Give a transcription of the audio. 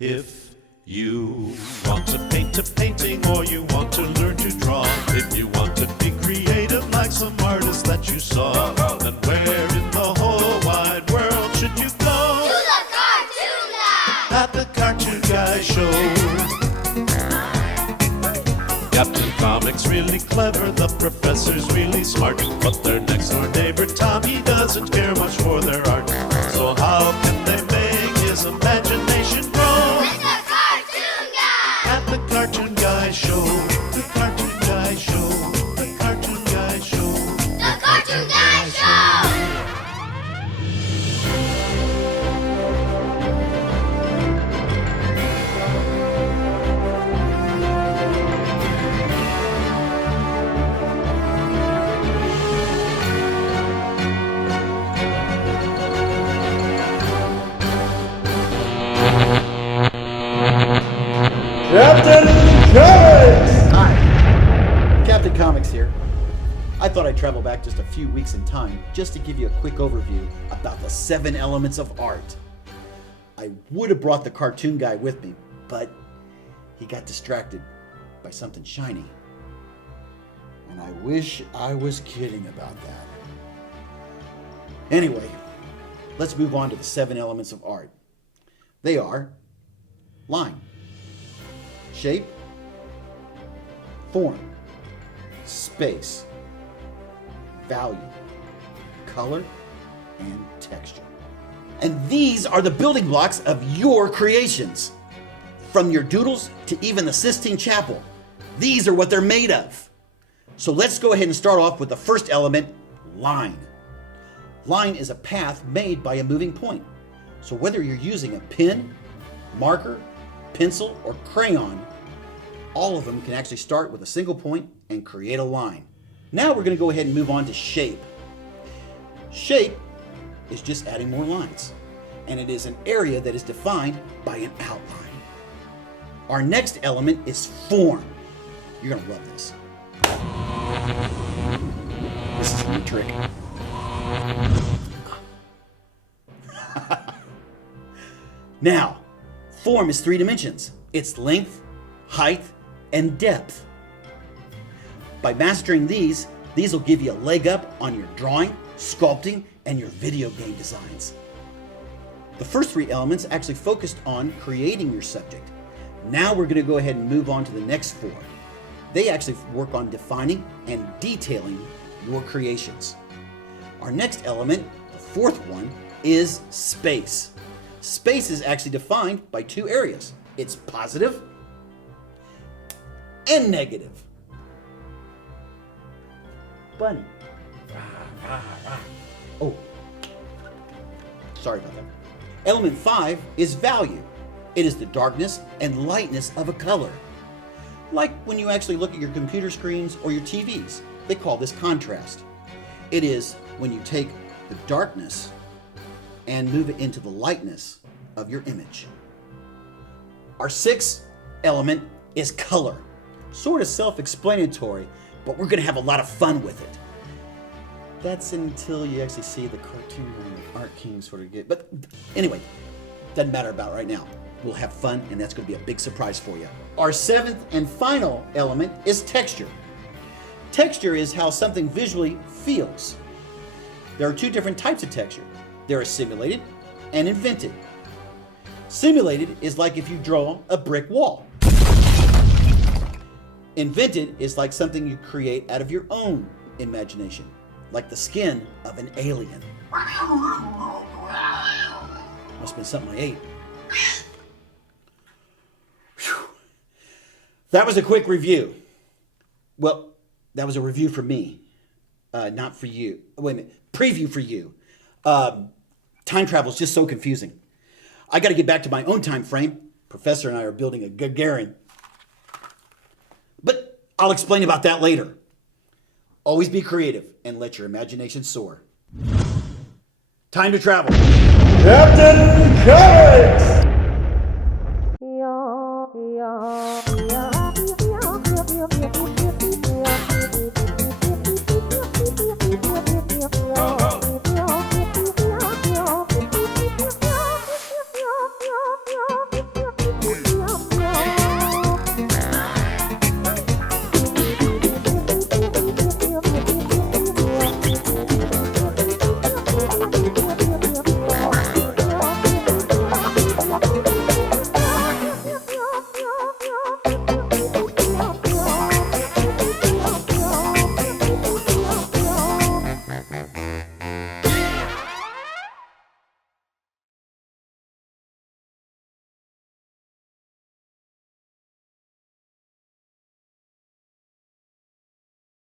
If you want to paint a painting or you want to learn to draw, if you want to be creative like some artists that you saw, then where in the whole wide world should you go? To the Cartoon Guy! At the Cartoon Guy Show. Captain Comic's really clever, the professor's really smart, but their next door neighbor Tommy doesn't care much for their art. So how can they make his imagination grow? With the Cartoon Guy! At the Cartoon Guy Show. The Cartoon Guy Show. The Cartoon Guy Show. The Cartoon Guy Show! Captain Comics! Hi, Captain Comics here. I thought I'd travel back just a few weeks in time just to give you a quick overview about the 7 elements of art. I would have brought the cartoon guy with me, but he got distracted by something shiny. And I wish I was kidding about that. Anyway, let's move on to the 7 elements of art. They are line, shape, form, space, value, color, and texture. And these are the building blocks of your creations. From your doodles to even the Sistine Chapel. These are what they're made of. So let's go ahead and start off with the first element, line. Line is a path made by a moving point. So whether you're using a pen, marker, pencil, or crayon, all of them can actually start with a single point and create a line. Now we're going to go ahead and move on to shape. Shape is just adding more lines, and it is an area that is defined by an outline. Our next element is form. You're going to love this. This is a new trick. Now, form is 3 dimensions. It's length, height, and depth. By mastering these will give you a leg up on your drawing, sculpting, and your video game designs. The first 3 elements actually focused on creating your subject. Now we're going to go ahead and move on to the next 4. They actually work on defining and detailing your creations. Our next element, the 4th one, is space. Space is actually defined by 2 areas. It's positive and negative. Bunny. Oh, sorry about that. Element 5 is value. It is the darkness and lightness of a color. Like when you actually look at your computer screens or your TVs, they call this contrast. It is when you take the darkness and move it into the lightness of your image. Our 6th element is color. Sort of self-explanatory, but we're going to have a lot of fun with it. That's until you actually see the cartoon Art King sort of get. But anyway, doesn't matter about right now. We'll have fun, and that's going to be a big surprise for you. Our 7th and final element is texture. Texture is how something visually feels. There are 2 different types of texture. There is simulated and invented. Simulated is like if you draw a brick wall. Invented is like something you create out of your own imagination, like the skin of an alien. Must have been something I ate. Whew. That was a quick review. Well, that was a review for me, not for you. Wait a minute, preview for you. Time travel is just so confusing. I got to get back to my own time frame. Professor and I are building a Gagarin. But I'll explain about that later. Always be creative and let your imagination soar. Time to travel. Captain